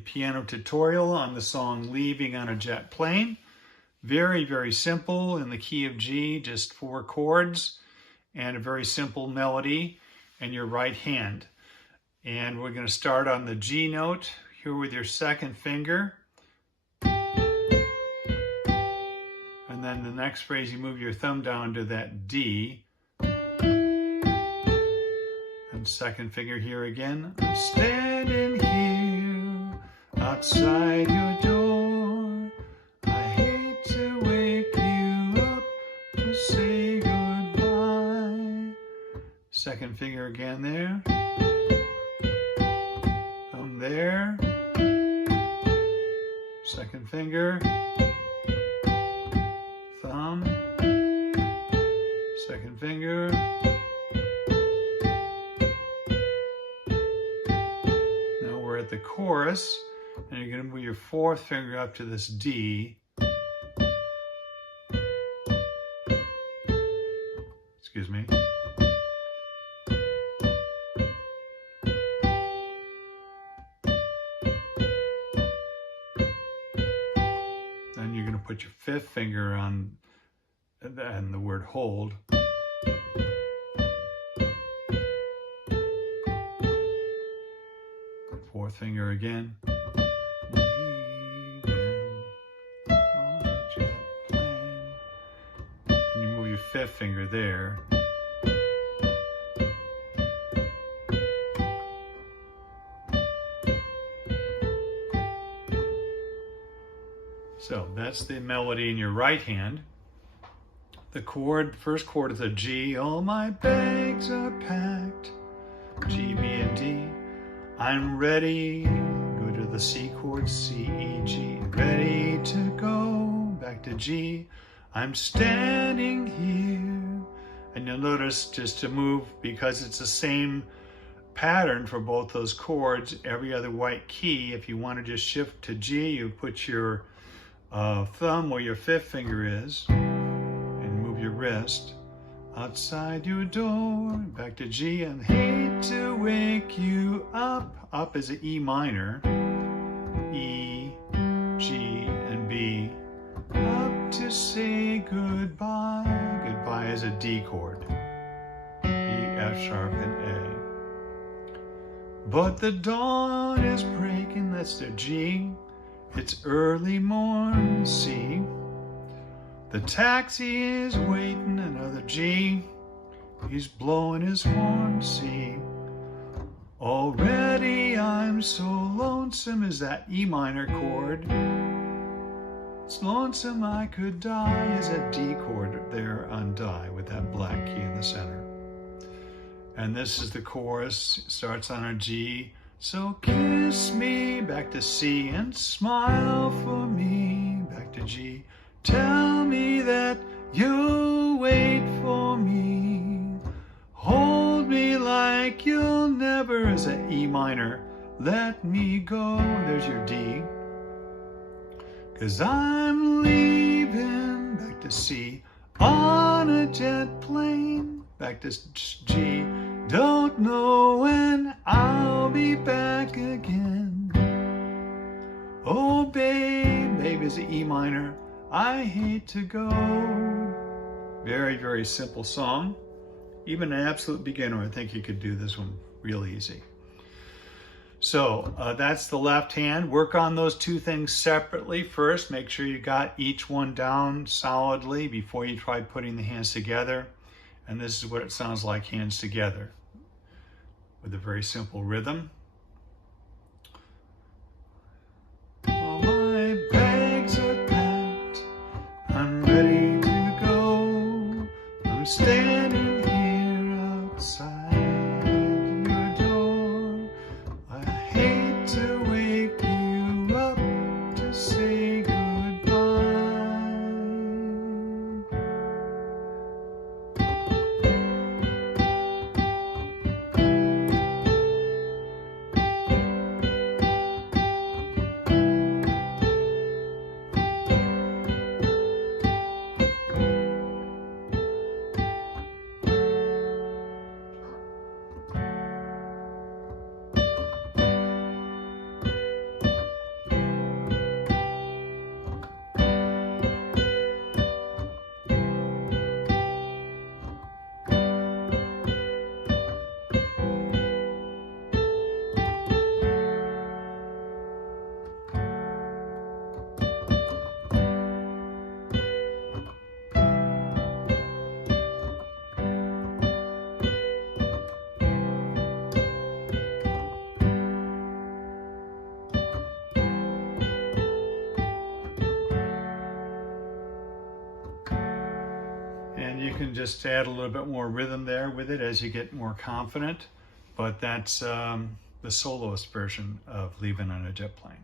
Piano tutorial on the song Leaving on a Jet Plane. Very, very simple in the key of G, just 4 chords and a very simple melody in your right hand. And we're going to start on the G note here with your second finger. And then the next phrase, you move your thumb down to that D. And second finger here again. I'm standing here outside your door. I hate to wake you up to say goodbye. Second finger again there. Thumb there. Second finger. Thumb. Second finger. Now we're at the chorus. And you're going to move your fourth finger up to this D. Excuse me. Then you're going to put your fifth finger on and the word hold. Fourth finger again. Fifth finger there. So that's the melody in your right hand. The chord, first chord is a G. All my bags are packed. G, B, and D. I'm ready. Go to the C chord, C, E, G. Ready to go. Back to G. I'm standing here. And you'll notice just to move, because it's the same pattern for both those chords, every other white key, if you want to just shift to G, you put your thumb where your fifth finger is and move your wrist. Outside your door, back to G, and hate to wake you up. Up is an E minor, E, G, and B. Up to say goodbye. Goodbye is a D chord. E, F sharp, and A. But the dawn is breaking, that's the G. It's early morn, C. The taxi is waiting, another G. He's blowing his horn, C. Already I'm so lonesome is that E minor chord. It's lonesome I could die is a D chord there on die with that black key in the center. And this is the chorus. It starts on a G. So kiss me, back to C, and smile for me, back to G. Tell me that you'll wait for me. Hold me like you'll never is a E minor. Let me go, there's your D. 'Cause I'm leaving, back to C, on a jet plane, back to G. Don't know when I'll be back again. Oh babe, babe is an E minor, I hate to go. Very, very simple song. Even an absolute beginner, I think you could do this one real easy. So that's the left hand. Work on those two things separately first. Make sure you got each one down solidly before you try putting the hands together. And this is what it sounds like hands together with a very simple rhythm. All my bags are packed. I'm ready to go. I'm standing here outside. And you can just add a little bit more rhythm there with it as you get more confident. But that's the soloist version of Leaving on a Jet Plane.